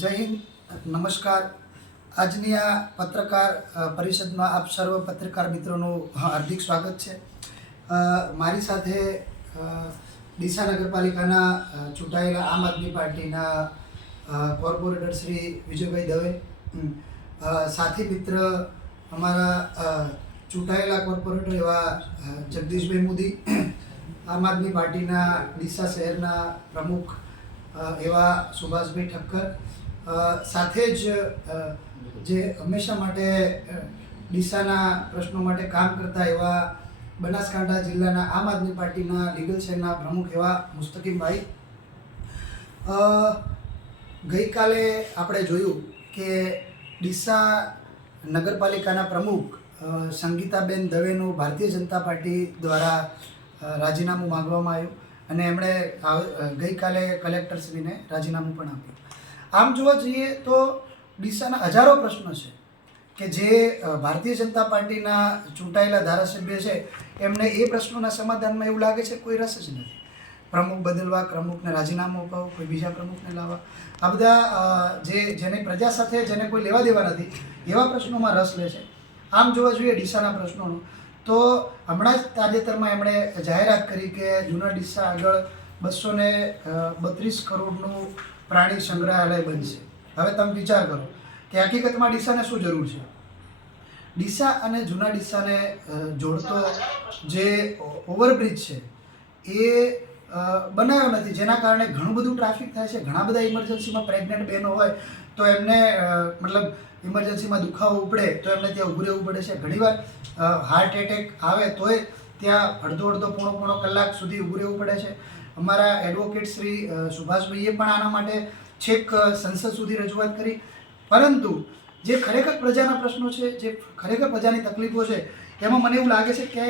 જય હિન્દ, નમસ્કાર. આજની આ પત્રકાર પરિષદમાં આપ સર્વ પત્રકાર મિત્રોનું હાર્દિક સ્વાગત છે. મારી સાથે ડીસા નગરપાલિકાના ચૂંટાયેલા આમ આદમી પાર્ટીના કોર્પોરેટર શ્રી વિજયભાઈ દવે, સાથી મિત્ર અમારા ચૂંટાયેલા કોર્પોરેટર એવા જગદીશભાઈ મોદી, આમ આદમી પાર્ટીના ડીસા શહેરના પ્રમુખ એવા સુભાષભાઈ ઠક્કર, સાથે જ જે હંમેશા માટે ડીસાના પ્રશ્નો માટે કામ કરતા એવા બનાસકાંઠા જિલ્લાના આમ આદમી પાર્ટીના લીગલ સેલના પ્રમુખ એવા મુસ્તકીમભાઈ. ગઈકાલે આપણે જોયું કે ડીસા નગરપાલિકાના પ્રમુખ સંગીતાબેન દવેનું ભારતીય જનતા પાર્ટી દ્વારા રાજીનામું માંગવામાં આવ્યું અને એમણે ગઈકાલે કલેક્ટરશ્રીને રાજીનામું પણ આપ્યું. આમ જોવા જઈએ તો ડીસાના હજારો પ્રશ્નો છે કે જે ભારતીય જનતા પાર્ટીના ચૂંટાયેલા ધારાસભ્ય છે એમને એ પ્રશ્નોના સમાધાનમાં એવું લાગે છે કોઈ રસ જ નથી. પ્રમુખ બદલવા, પ્રમુખને રાજીનામું અપાવવું, કોઈ બીજા પ્રમુખને લાવવા, આ બધા જેને પ્રજા સાથે જેને કોઈ લેવા દેવા નથી એવા પ્રશ્નોમાં રસ લે છે. આમ જોવા જોઈએ ડીસાના પ્રશ્નોનું તો હમણાં જ તાજેતરમાં એમણે જાહેરાત કરી કે જૂના ડીસા આગળ 232 કરોડનું પ્રાણી સંગ્રહાલય બનશે. હવે તમે વિચાર કરો કે હકીકતમાં ડીસાને શું જરૂર છે. ડીસા અને જૂના ડીસાને જોડતો જે ઓવરબ્રિજ છે એ બનાવ્યો નથી, જેના કારણે ઘણું બધું ટ્રાફિક થાય છે. ઘણા બધા ઇમરજન્સીમાં પ્રેગ્નન્ટ બહેનો હોય તો એમને મતલબ ઇમરજન્સીમાં દુખાવો ઉપડે તો એમને ત્યાં ઊભું રહેવું પડે છે. ઘણીવાર હાર્ટ એટેક આવે તોય ત્યાં અડધો પોણો કલાક સુધી ઊભું રહેવું પડે છે. અમારા એડવોકેટ શ્રી સુભાષભાઈએ પણ આના માટે છેક સંસદ સુધી રજૂઆત કરી, પરંતુ જે ખરેખર પ્રજાના પ્રશ્નો છે, જે ખરેખર પ્રજાની તકલીફો છે, એમાં મને એવું લાગે છે કે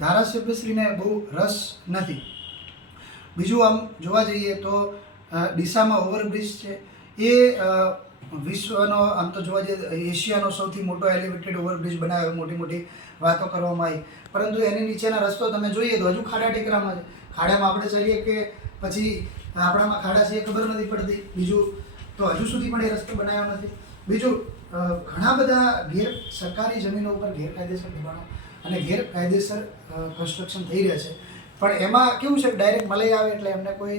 ધારાસભ્યશ્રીને બહુ રસ નથી. બીજું આમ જોવા જઈએ તો ડીસામાં ઓવરબ્રિજ છે એ વિશ્વનો આમ તો જોવા જઈએ એશિયાનો સૌથી મોટો એલિવેટેડ ઓવરબ્રિજ બનાવ્યો, મોટી વાતો કરવામાં આવી, પરંતુ એની નીચેના રસ્તો તમે જોઈએ તો હજુ ખાડા ટેકરામાં છે. ખાડામાં આપણે ચાલીએ કે પછી આપણામાં ખાડા છે એ ખબર નથી પડતી. બીજું તો હજુ સુધી પણ એ રસ્તો બનાવ્યો નથી. બીજું ઘણા બધા સરકારી જમીનો ઉપર ગેરકાયદેસર દબાણો અને ગેરકાયદેસર કન્સ્ટ્રક્શન થઈ રહ્યા છે, પણ એમાં કેવું છે કે ડાયરેક્ટ મલાઈ આવે એટલે એમને કોઈ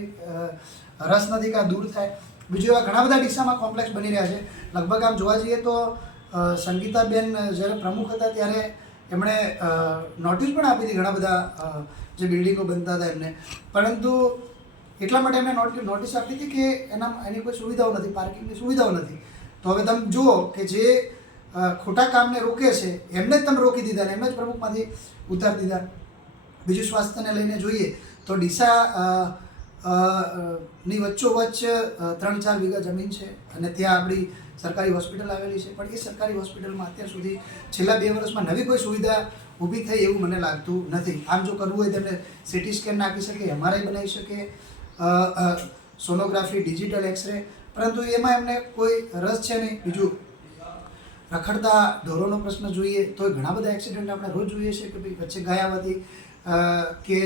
રસ નથી કે આ દૂર થાય. બીજું એવા ઘણા બધા ડીસામાં કોમ્પ્લેક્સ બની રહ્યા છે. લગભગ આમ જોવા જઈએ તો સંગીતાબેન જ્યારે પ્રમુખ હતા ત્યારે એમણે નોટિસ પણ આપી હતી ઘણા બધા જે બિલ્ડિંગો બનતા હતા એમને, પરંતુ એટલા માટે એમણે નોટિસ આપી હતી કે એની કોઈ સુવિધાઓ નથી, પાર્કિંગની સુવિધાઓ નથી. તો હવે તમે જુઓ કે જે ખોટા કામને રોકે છે એમને જ તમે રોકી દીધા ને એમને જ પ્રમુખમાંથી ઉતારી દીધા. બીજું સ્વાસ્થ્યને લઈને જોઈએ તો ડીસા ની વચ્ચોવચ્ચ 3-4 વીઘા જમીન છે અને ત્યાં આપણી સરકારી હોસ્પિટલ આવેલી છે, પણ એ સરકારી હોસ્પિટલમાં અત્યાર સુધી છેલ્લા 2 વર્ષમાં નવી કોઈ સુવિધા ઊભી થઈ એવું મને લાગતું નથી. આમ જો કરવું હોય તેમને સિટી સ્કેન નાખી શકે, એમઆરઆઈ બનાવી શકે, સોનોગ્રાફી, ડિજિટલ એક્સરે, પરંતુ એમાં એમને કોઈ રસ છે નહીં. બીજું રખડતા ઢોરોનો પ્રશ્ન જોઈએ તો ઘણા બધા એક્સિડન્ટ આપણે રોજ જોઈએ છે કે ભાઈ વચ્ચે ગાય આવવાથી કે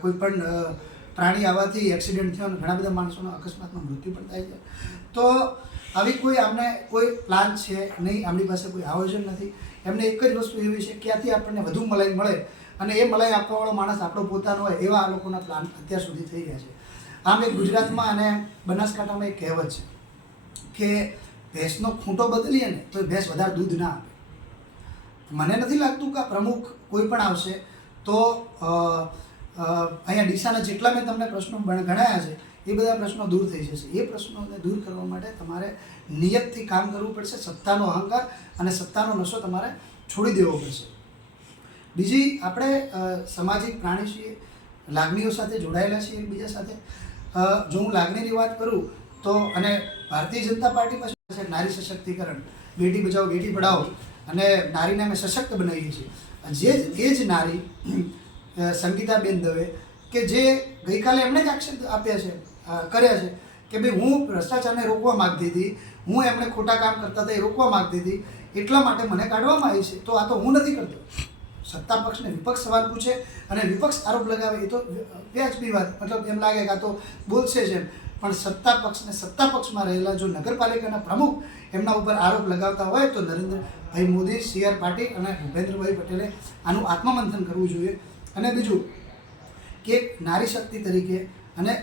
કોઈ પણ પ્રાણી આવવાથી એક્સિડન્ટ થયો અને ઘણા બધા માણસોના અકસ્માતમાં મૃત્યુ પણ થાય છે. તો આવી કોઈ આમને કોઈ પ્લાન છે નહીં, આમની પાસે કોઈ આયોજન નથી. એમને એક જ વસ્તુ એવી છે ક્યાંથી આપણને વધુ મલાઈ મળે અને એ મલાઈ આપવાવાળો માણસ આપણો પોતાનો હોય, એવા આ લોકોના પ્લાન અત્યાર સુધી થઈ રહ્યા છે. આમ એક ગુજરાતમાં અને બનાસકાંઠામાં એક કહેવત છે કે ભેંસનો ખૂંટો બદલીએ ને તો ભેંસ વધારે દૂધ ના આપે. મને નથી લાગતું કે આ પ્રમુખ કોઈ પણ આવશે તો અહીંયા ડીસાના જેટલા મેં તમને પ્રશ્નો ગણાયા છે એ બધા પ્રશ્નો દૂર થઈ જશે. એ પ્રશ્નોને દૂર કરવા માટે તમારે નિયતથી કામ કરવું પડશે. સત્તાનો અહંકાર અને સત્તાનો નશો તમારે છોડી દેવો પડશે. બીજી આપણે સામાજિક પ્રાણી છીએ, લાગણીઓ સાથે જોડાયેલા છીએ એકબીજા સાથે. જો હું લાગણીની વાત કરું તો અને ભારતીય જનતા પાર્ટી પાસે નારી સશક્તિકરણ, બેટી બચાવો બેટી પઢાઓ અને નારીને અમે સશક્ત બનાવીએ છીએ. એ જ નારી સંગીતાબેન દવે કે જે ગઈકાલે એમણે જ આક્ષેપ કર્યા છે કે ભાઈ હું ભ્રષ્ટાચારને રોકવા માગતી હતી, હું એમણે ખોટા કામ કરતા હતા એ રોકવા માગતી હતી, એટલા માટે મને કાઢવામાં આવી છે. તો આ તો હું નથી કરતો. સત્તા પક્ષને વિપક્ષ સવાલ પૂછે અને વિપક્ષ આરોપ લગાવે એ તો વ્યાજબી વાત, મતલબ એમ લાગે કે આ તો બોલશે જ એમ, પણ સત્તા પક્ષ અને સત્તા પક્ષમાં રહેલા જો નગરપાલિકાના પ્રમુખ એમના ઉપર આરોપ લગાવતા હોય તો નરેન્દ્રભાઈ મોદી, CR પાટીલ અને ભૂપેન્દ્રભાઈ પટેલે આનું આત્મમંથન કરવું જોઈએ. અને બીજું કે નારી શક્તિ તરીકે અને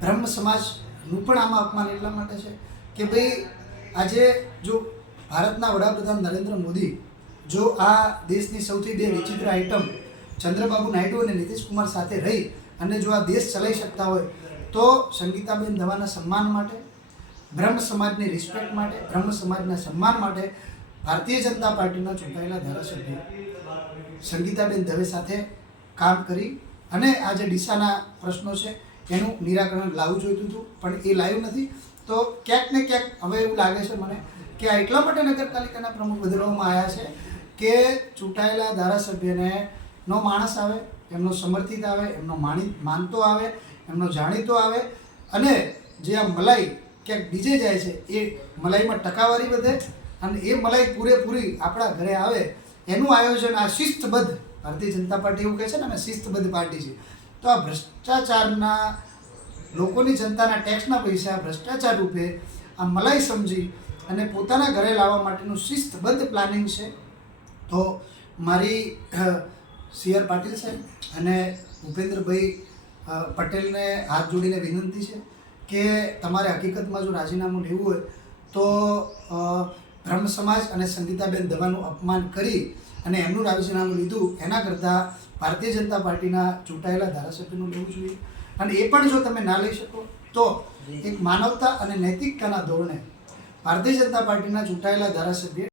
બ્રહ્મ સમાજનું પણ આમાં અપમાન એટલા માટે છે કે ભાઈ આજે જો ભારતના વડાપ્રધાન નરેન્દ્ર મોદી જો આ દેશની સૌથી બે વિચિત્ર આઇટમ ચંદ્રબાબુ નાયડુ અને નીતિશ કુમાર સાથે રહી અને જો આ દેશ ચલાવી શકતા હોય તો સંગીતાબેન દવેના સન્માન માટે, બ્રહ્મ સમાજની રિસ્પેક્ટ માટે, બ્રહ્મ સમાજના સન્માન માટે ભારતીય જનતા પાર્ટીના ચૂંટાયેલા ધારાસભ્ય સંગીતાબેન દવે સાથે કામ કરી અને આ જે ડીસાના પ્રશ્નો છે એનું નિરાકરણ લાવવું જોઈતું હતું, પણ એ લાવ્યું નથી. તો ક્યાંક ને ક્યાંક હવે એવું લાગે છે મને કે આ એટલા માટે નગરપાલિકાના પ્રમુખ બદલવામાં આવ્યા છે કે ચૂંટાયેલા ધારાસભ્યને નો માણસ આવે, એમનો સમર્થિત આવે, એમનો માનતો આવે, એમનો જાણીતો આવે અને જે આ મલાઈ ક્યાંક બીજે જાય છે એ મલાઈમાં ટકાવારી વધે અને એ મલાઈ પૂરેપૂરી આપણા ઘરે આવે એનું આયોજન આ શિસ્તબદ્ધ ભારતીય જનતા પાર્ટી એવું કહે છે ને અમે શિસ્તબદ્ધ પાર્ટી છે. તો આ ભ્રષ્ટાચારના લોકોની જનતાના ટેક્સના પૈસા ભ્રષ્ટાચાર રૂપે આ મલાઈ સમજી અને પોતાના ઘરે લાવવા માટેનું શિસ્તબદ્ધ પ્લાનિંગ છે. તો મારી CR પાટીલ સાહેબ અને ભૂપેન્દ્રભાઈ પટેલને હાથ જોડીને વિનંતી છે કે તમારે હકીકતમાં જો રાજીનામું લેવું હોય તો બ્રહ્મ સમાજ અને સંગીતાબેન દવેનું અપમાન કરી અને એમનું રાજીનામું લીધું એના કરતાં ભારતીય જનતા પાર્ટીના ચૂંટાયેલા ધારાસભ્યનું લેવું જોઈએ. અને એ પણ જો તમે ના લઈ શકો તો એક માનવતા અને નૈતિકતાના ધોરણે ભારતીય જનતા પાર્ટીના ચૂંટાયેલા ધારાસભ્ય